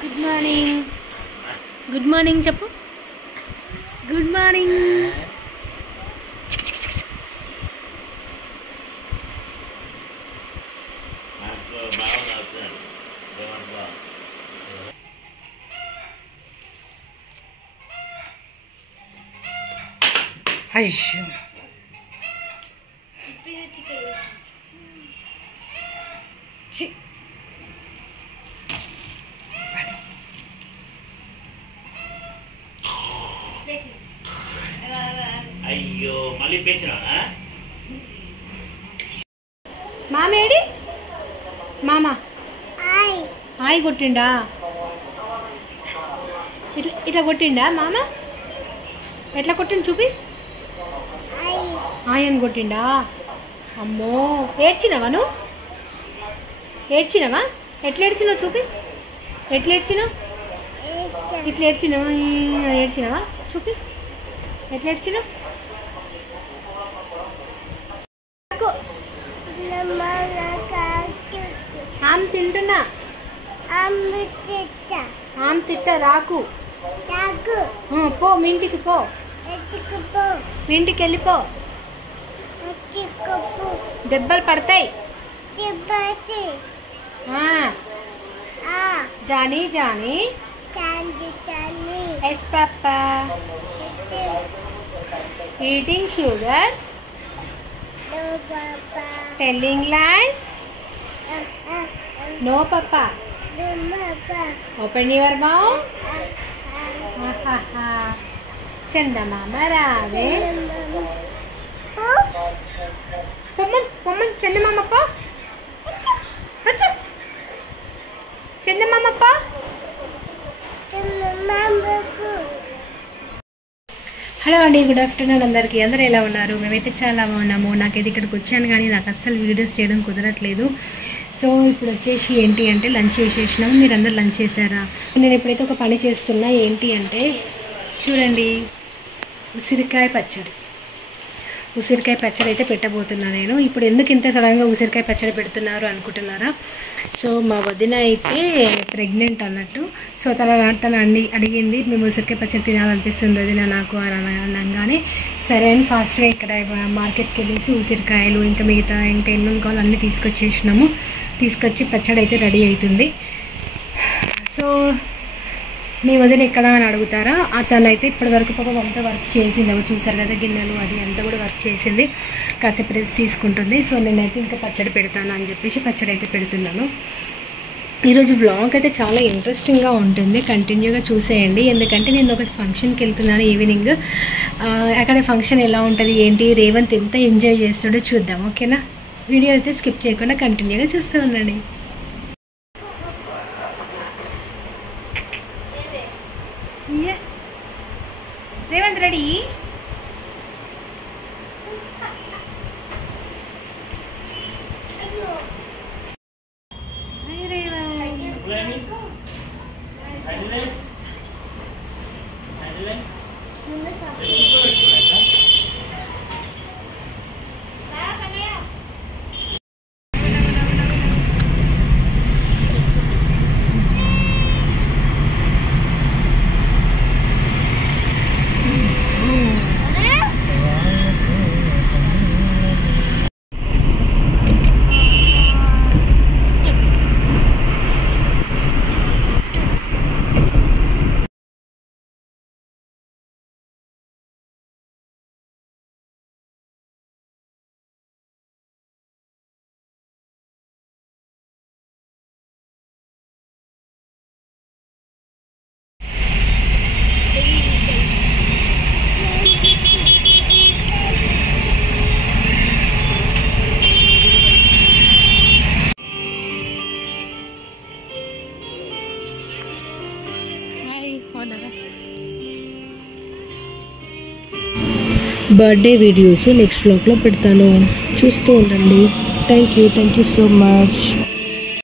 Good morning. Good morning చెప్పు. Good morning. అయ్యో అయ్యో మళ్ళీ పెంచినా మామేడి మామ హాయ్ కొట్టిండా? ఇట్లా ఇట్లా కొట్టిండా మామ? ఎట్లా కొట్టిండు చూపి. హాయ్ అని కొట్టిండా? అమ్మో ఏడ్చినావా నువ్వు? ఏడ్చినావా? ఎట్లా ఏడ్చినావు చూపి. ఎట్లా ఏడ్చినావు? ఇట్లా ఏడ్చినావా? ఏడ్చినావా చూపి. ఎట్లా ఏడ్చినావు? ఆమె తింటున్నా. ఆమె తిట్ట రాకు. పో మీ ఇంటికి పో. మీ ఇంటికి వెళ్ళిపో. దెబ్బలు పడతాయి. Johnny Johnny yes papa. Eating sugar. Telling lies. No papa. Open your mouth. చందమామ రావే. పొమ్మన్ పొమ్మన్ చందమామ పో. చందమామ పో. హలో అండి, గుడ్ ఆఫ్టర్నూన్ అందరికీ. అందరూ ఎలా ఉన్నారు? మేమైతే చాలా బాగున్నాము. నాకైతే ఇక్కడికి వచ్చాను కానీ నాకు అస్సలు వీడియోస్ చేయడం కుదరట్లేదు. సో ఇప్పుడు వచ్చేసి ఏంటి అంటే లంచ్ చేసేసినాము. మీరు అందరు లంచ్ చేశారా? నేను ఇప్పుడైతే ఒక పని చేస్తున్నా. ఏంటి అంటే చూడండి, ఉసిరికాయ పచ్చడి. ఉసిరికాయ పచ్చడి అయితే పెట్టబోతున్నా నేను. ఇప్పుడు ఎందుకు ఇంత సడన్గా ఉసిరికాయ పచ్చడి పెడుతున్నారు అనుకుంటున్నారా? సో మా వదిన అయితే ప్రెగ్నెంట్ అన్నట్టు. సో తన అడిగింది, మేము ఉసిరికాయ పచ్చడి తినాలనిపిస్తుంది వదిన నాకు అని అనగానే సరే అని ఫాస్ట్గా ఇక్కడ మార్కెట్కి వెళ్ళేసి ఉసిరికాయలు ఇంకా మిగతా ఇంకా ఎన్నో కావాలి అన్నీ తీసుకొచ్చేసినాము. తీసుకొచ్చి పచ్చడి అయితే రెడీ అవుతుంది. సో మీ వదిన ఎక్కడ అని అడుగుతారా? తను అయితే ఇప్పటివరకు పాపం అంతా వర్క్ చేసింది. అవి చూసారు కదా, గిన్నెలు అది అంతా కూడా వర్క్ చేసింది. కాసేపు రెస్ట్ తీసుకుంటుంది. సో నేనైతే ఇంకా పచ్చడి పెడతాను అని చెప్పేసి పచ్చడి అయితే పెడుతున్నాను. ఈరోజు వ్లాగ్ అయితే చాలా ఇంట్రెస్టింగ్గా ఉంటుంది, కంటిన్యూగా చూసేయండి. ఎందుకంటే నేను ఒక ఫంక్షన్కి వెళ్తున్నాను ఈవినింగ్. అక్కడ ఫంక్షన్ ఎలా ఉంటుంది ఏంటి, రేవంత్ ఎంత ఎంజాయ్ చేస్తాడో చూద్దాం. ఓకేనా? వీడియో అయితే స్కిప్ చేయకుండా కంటిన్యూగా చూస్తూ ఉండండి. Revanth ready? Birthday videos next వ్లాగ్లో పెడతాను, చూస్తూ ఉండండి. Thank you so much.